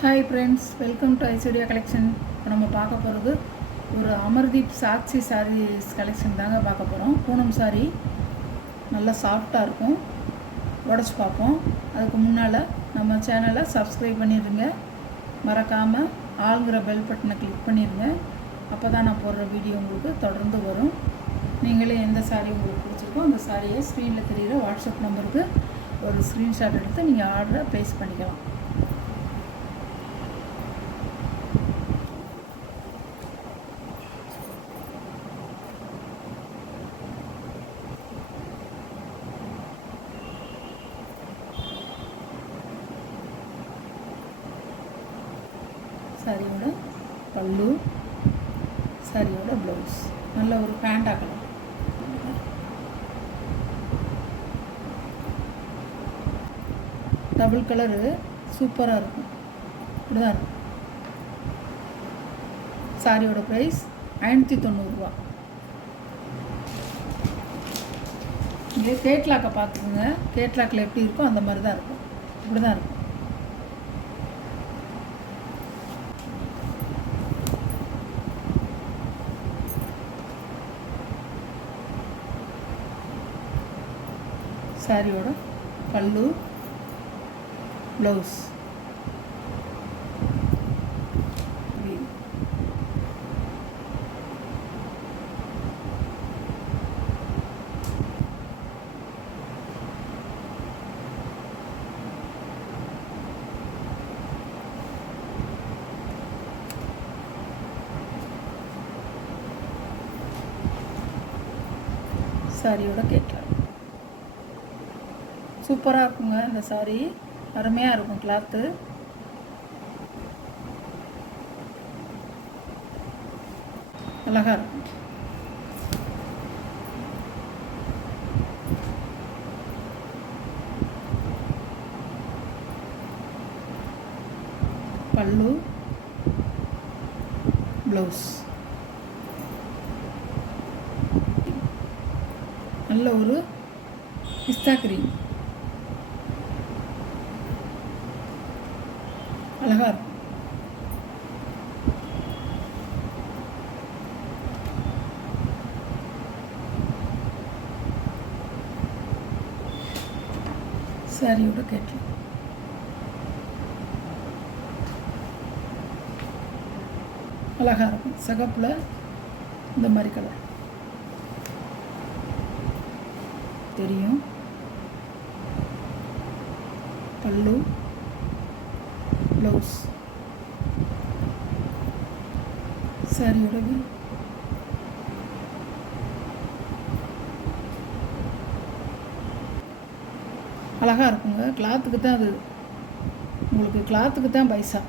Hi friends, welcome to Aishwarya collection. இப்போ நம்ம பார்க்க போகிறது ஒரு அமர்தீப் சாக்ஷி சாரீஸ் கலெக்ஷன் தாங்க பார்க்க போகிறோம். பூனம் சாரீ நல்லா சாஃப்டாக இருக்கும். உடச்சி பார்ப்போம். அதுக்கு முன்னால் நம்ம சேனலை சப்ஸ்கிரைப் பண்ணிடுங்க. மறக்காமல் ஆளுங்கிற பெல் பட்டனை கிளிக் பண்ணிடுங்க. அப்போ தான் நான் போடுற வீடியோ உங்களுக்கு தொடர்ந்து வரும். நீங்களே எந்த சாரீ உங்களுக்கு பிடிச்சிருக்கோ அந்த சாரியை ஸ்க்ரீனில் தெரிகிற வாட்ஸ்அப் நம்பருக்கு ஒரு ஸ்க்ரீன்ஷாட் எடுத்து நீங்கள் ஆர்டரை ப்ளேஸ் பண்ணிக்கலாம். சாரியோட பல்லு, சாரியோட ப்ளவுஸ், நல்ல ஒரு பேண்ட் ஆக்கலாம். டபுள் கலரு சூப்பராக இருக்கும். இப்படிதான் இருக்கும். சாரியோட ப்ரைஸ் 590 ரூபா. இங்கே கேட்லாக்கை பார்த்துக்குங்க. கேட்லாக்கில் எப்படி இருக்கோ அந்த மாதிரி தான் இருக்கும். இப்படி தான் இருக்கும். சாரியோட பல்லு, ப்ளவுஸ், சாரியோட கேட்லாக் சூப்பராக இருக்குங்க. இந்த சாரீ அருமையாக இருக்கும். கிளாத்து அழகாக இருக்கும். பல்லு, ப்ளவுஸ், நல்ல ஒரு பிஸ்தா கிரீம் அழகாக இருக்கும். சாரியோட கேட்லாக் அழகாக இருக்கும். சிகப்பில் இந்த மாதிரி கலர் தெரியும். பல்லு, ப்ளவுஸ், சாரியோட அழகாக இருக்குங்க. கிளாத்துக்கு தான் அது, உங்களுக்கு கிளாத்துக்கு தான் பைசா.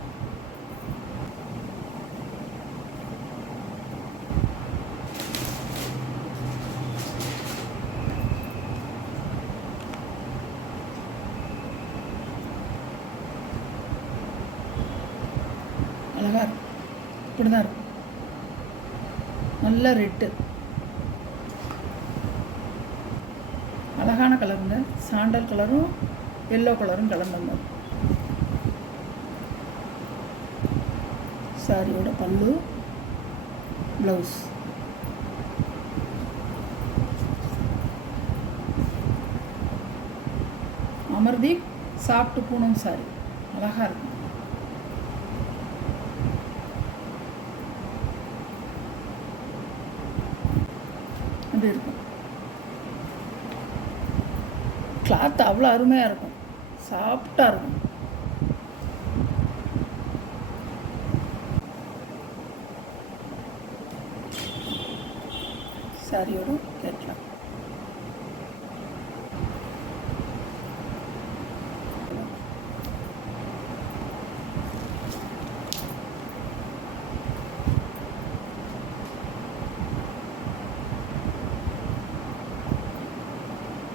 அழகாக இருக்கும். இப்படி தான் இருக்கும். நல்ல ரெட்டு, அழகான கலருங்க. சாண்டல் கலரும் எல்லோ கலரும் கலந்த மாதிரி. சாரியோட பல்லு, blouse, Amardeep soft Poonam sorry அழகாக இருக்கும். அப்படி இருக்கும். கிளாத் அவ்வளோ அருமையாக இருக்கும். சாஃப்டாக இருக்கும். சாரியோட கேட்லாக்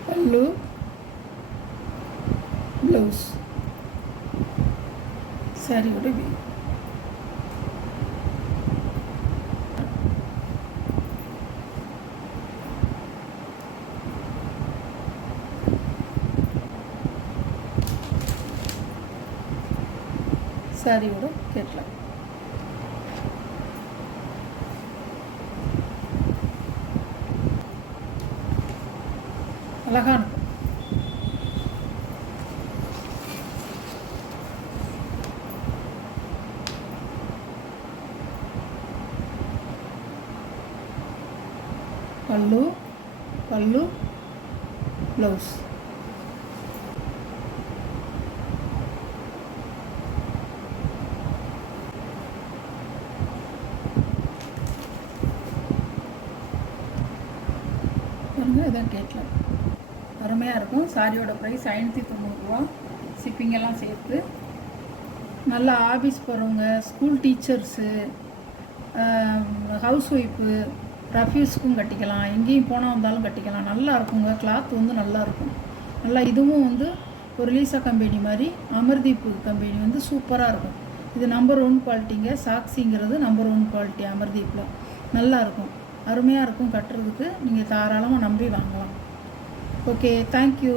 பல்லு, ப்ளவுஸ், சாரியோட வியூ. சாரியோட கேட்கலாம். அழகாக இருக்கும். பல்லு பல்லு ப்ளவுஸ். இதான் கேட்கலாம். அருமையாக இருக்கும். சாரியோட ப்ரைஸ் 590 ரூபா, ஷிப்பிங்கெல்லாம் சேர்த்து. நல்லா ஆஃபீஸ் போகிறவங்க, ஸ்கூல் டீச்சர்ஸு, ஹவுஸ் ஒய்ஃபு, ரஃப்யூஸ்க்கும் கட்டிக்கலாம், எங்கேயும் போனால் வந்தாலும் கட்டிக்கலாம். நல்லா இருக்குங்க. கிளாத் வந்து நல்லா இருக்கும். நல்லா இதுவும் வந்து ஒரு லீசா கம்பெனி மாதிரி, அமர்தீப் கம்பெனி வந்து சூப்பராக இருக்கும். இது நம்பர் 1 குவாலிட்டிங்க. சாக்ஸிங்கிறது நம்பர் 1 குவாலிட்டி அமர்தீப்பில். நல்லா இருக்கும், அருமையாக இருக்கும். கட்டுறதுக்கு நீங்கள் தாராளமாக நம்பி வாங்கலாம். Okay, thank you.